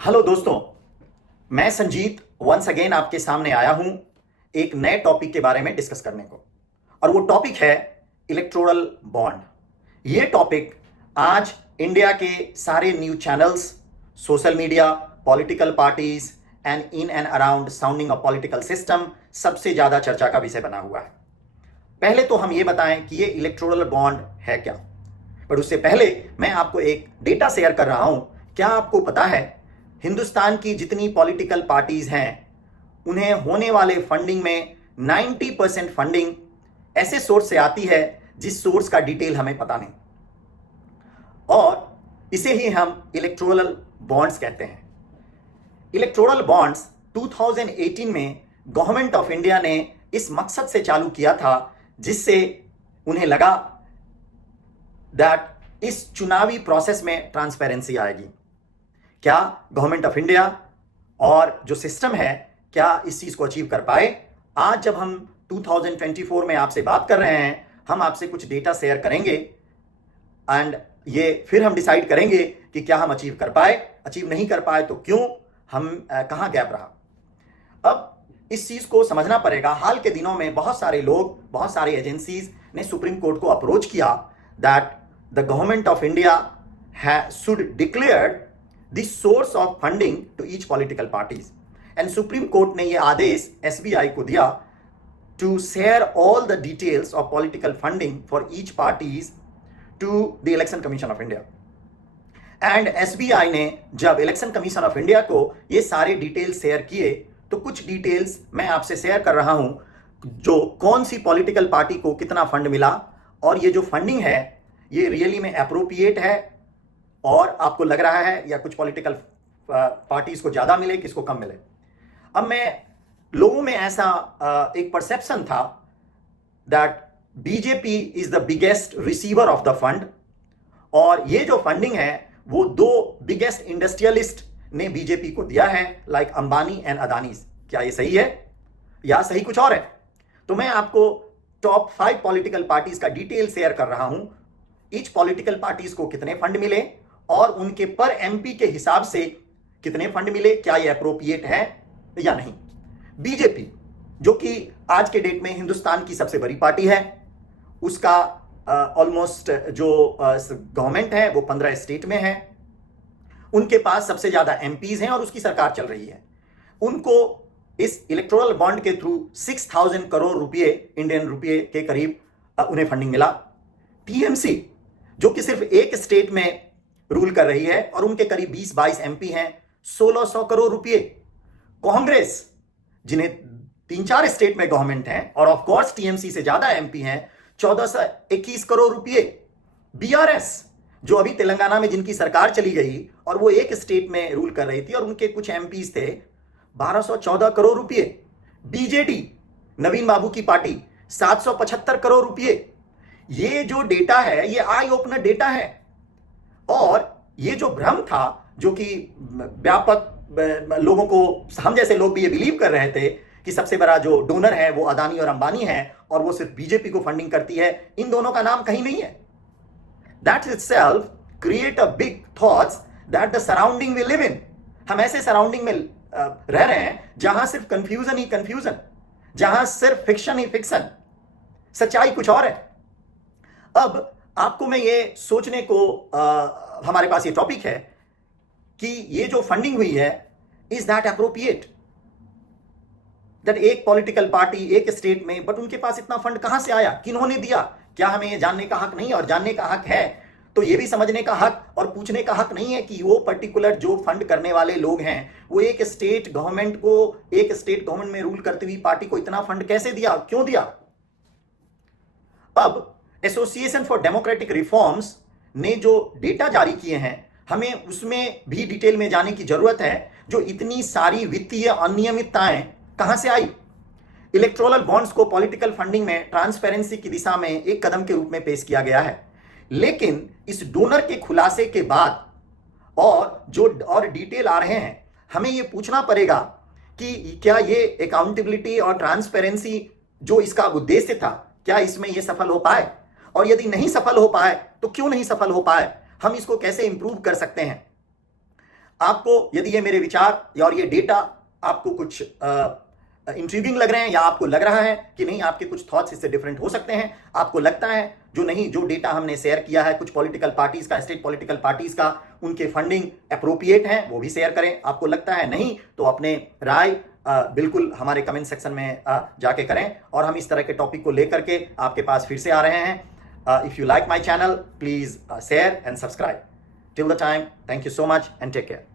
Hello दोस्तों, मैं Sanjeet once again आपके सामने आया हूं एक नए टॉपिक के बारे में डिस्कस करने को। और वो टॉपिक है इलेक्टोरल बॉन्ड। ये टॉपिक आज इंडिया के सारे news channels, social media, political parties in and around sounding of political system सबसे ज्यादा चर्चा का विषय बना हुआ है। पहले तो हम ये बताएं कि ये इलेक्टोरल बॉन्ड है क्या, पर उससे पहले मैं आपको एक डेटा शेयर कर रहा हूं। क्या आपको पता है हिंदुस्तान की जितनी पॉलिटिकल पार्टीज हैं उन्हें होने वाले फंडिंग में 90% फंडिंग ऐसे सोर्स से आती है जिस सोर्स का डिटेल हमें पता नहीं, और इसे ही हम इलेक्टोरल बॉन्ड्स कहते हैं। इलेक्टोरल बॉन्ड्स 2018 में गवर्नमेंट ऑफ इंडिया ने इस मकसद से चालू किया था जिससे उन्हें लगा दैट इस चुनावी प्रोसेस में ट्रांसपेरेंसी आएगी। क्या गवर्नमेंट ऑफ इंडिया और जो सिस्टम है क्या इस चीज को अचीव कर पाए? आज जब हम 2024 में आपसे बात कर रहे हैं, हम आपसे कुछ डेटा शेयर करेंगे एंड ये फिर हम डिसाइड करेंगे कि क्या हम अचीव कर पाए, अचीव नहीं कर पाए तो क्यों, हम कहां गैप रहा। अब इस चीज को समझना पड़ेगा। हाल के दिनों में बहुत सारे लोग, बहुत सारे एजेंसीज ने सुप्रीम कोर्ट को अप्रोच किया that the government of India should declare the source of funding to each political parties, and Supreme Court ने ये आदेश SBI को दिया to share all the details of political funding for each parties to the Election Commission of India. and SBI ने जब Election Commission of India को ये सारे details share किए तो कुछ डिटेल्स मैं आपसे शेयर कर रहा हूं, जो कौन सी पॉलिटिकल पार्टी को कितना फंड मिला और ये जो फंडिंग है ये रियली में अप्रोप्रिएट है और आपको लग रहा है या कुछ पॉलिटिकल पार्टीज को ज्यादा मिले, किसको कम मिले। अब मैं लोगों में ऐसा एक परसेप्शन था that BJP is the biggest receiver of the fund, और ये जो फंडिंग है वो दो बिगेस्ट इंडस्ट्रियलिस्ट ने बीजेपी को दिया है, लाइक अंबानी एंड अदानीज। क्या ये सही है या सही कुछ और है? तो मैं आपको टॉप 5 पॉलिटिकल पार्टीज का डिटेल शेयर कर रहा हूं, ईच पॉलिटिकल पार्टीज को कितने फंड मिले और उनके पर एमपी के हिसाब से कितने फंड मिले, क्या ये अप्रोप्रिएट है या नहीं। बीजेपी जो कि आज के डेट में हिंदुस्तान की सबसे बड़ी पार्टी है, उसका ऑलमोस्ट जो गवर्नमेंट है वो 15 स्टेट में है, उनके पास सबसे ज्यादा एमपीज हैं और उसकी सरकार चल रही है। उनको इस इलेक्टोरल बॉन्ड के थ्रू 6000 करोड़ रुपए, इंडियन रुपए के करीब उन्हें फंडिंग मिला। टीएमसी जो कि सिर्फ एक स्टेट में रूल कर रही है और उनके करीब 20-22 एमपी हैं, 1600 करोड़ रुपए। कांग्रेस जिन्हें 3-4 स्टेट में गवर्नमेंट है और ऑफ कोर्स टीएमसी से ज्यादा एमपी हैं, 1421 करोड़ रुपए। बीआरएस जो अभी तेलंगाना में जिनकी सरकार चली गई और वो एक स्टेट में रूल कर रही थी और उनके कुछ एमपीज थे, 1214 करोड़ रुपए। बीजेडी नवीन बाबू की पार्टी, 775 करोड़ रुपए। ये जो डेटा है ये आई ओपनर डेटा है, और ये जो भ्रम था जो कि व्यापक लोगों को, हम जैसे लोग भी ये बिलीव कर रहे थे कि सबसे बड़ा जो डोनर है वो अदानी और अंबानी है और वो सिर्फ बीजेपी को फंडिंग करती है, इन दोनों का नाम कहीं नहीं है। That itself create a big thoughts that the surrounding we live in. हम ऐसे सराउंडिंग में रह रहे हैं जहां सिर्फ कंफ्यूजन ही कंफ्यूजन, जहां सिर्फ फिक्शन ही फिक्शन, सच्चाई कुछ और है। अब आपको मैं ये सोचने को हमारे पास ये टॉपिक है कि ये जो फंडिंग हुई है इज दैट अप्रोप्रिएट, दैट एक पॉलिटिकल पार्टी एक स्टेट में, बट उनके पास इतना फंड कहां से आया, किन्होंने दिया? क्या हमें ये जानने का हक नहीं? और जानने का हक है तो ये भी समझने का हक और पूछने का हक नहीं है कि वो पर्टिकुलर जो फंड करने वाले लोग हैं वो एक स्टेट गवर्नमेंट को, एक स्टेट गवर्नमेंट में रूल करती हुई पार्टी को इतना फंड कैसे दिया, क्यों दिया? अब एसोसिएशन फॉर डेमोक्रेटिक रिफॉर्म्स ने जो डेटा जारी किए हैं, हमें उसमें भी डिटेल में जाने की जरूरत है। जो इतनी सारी वित्तीय अनियमितताएं कहां से आई? इलेक्टोरल बॉन्ड्स को पॉलिटिकल फंडिंग में ट्रांसपेरेंसी की दिशा में एक कदम के रूप में पेश किया गया है, लेकिन इस डोनर के खुलासे के बाद और डिटेल आ रहे हैं, हमें यह पूछना पड़ेगा कि क्या ये अकाउंटेबिलिटी और ट्रांसपेरेंसी जो इसका उद्देश्य था, क्या इसमें यह सफल हो पाए? और यदि नहीं सफल हो पाए तो क्यों नहीं सफल हो पाए, हम इसको कैसे इंप्रूव कर सकते हैं? आपको यदि ये मेरे विचार और ये डेटा आपको कुछ इंट्रीगिंग लग रहे हैं, या आपको लग रहा है कि नहीं आपके कुछ थॉट्स इससे डिफरेंट हो सकते हैं, आपको लगता है जो नहीं, जो डेटा हमने शेयर किया है कुछ पॉलिटिकल पार्टीज का, स्टेट पॉलिटिकल पार्टीज का, उनके फंडिंग अप्रोप्रिएट है, वो भी शेयर करें। आपको लगता है नहीं, तो अपने राय बिल्कुल हमारे कमेंट सेक्शन में जाके करें, और हम इस तरह के टॉपिक को लेकर के आपके पास फिर से आ रहे हैं। If you like my channel, please share and subscribe. Till the time, thank you so much and take care.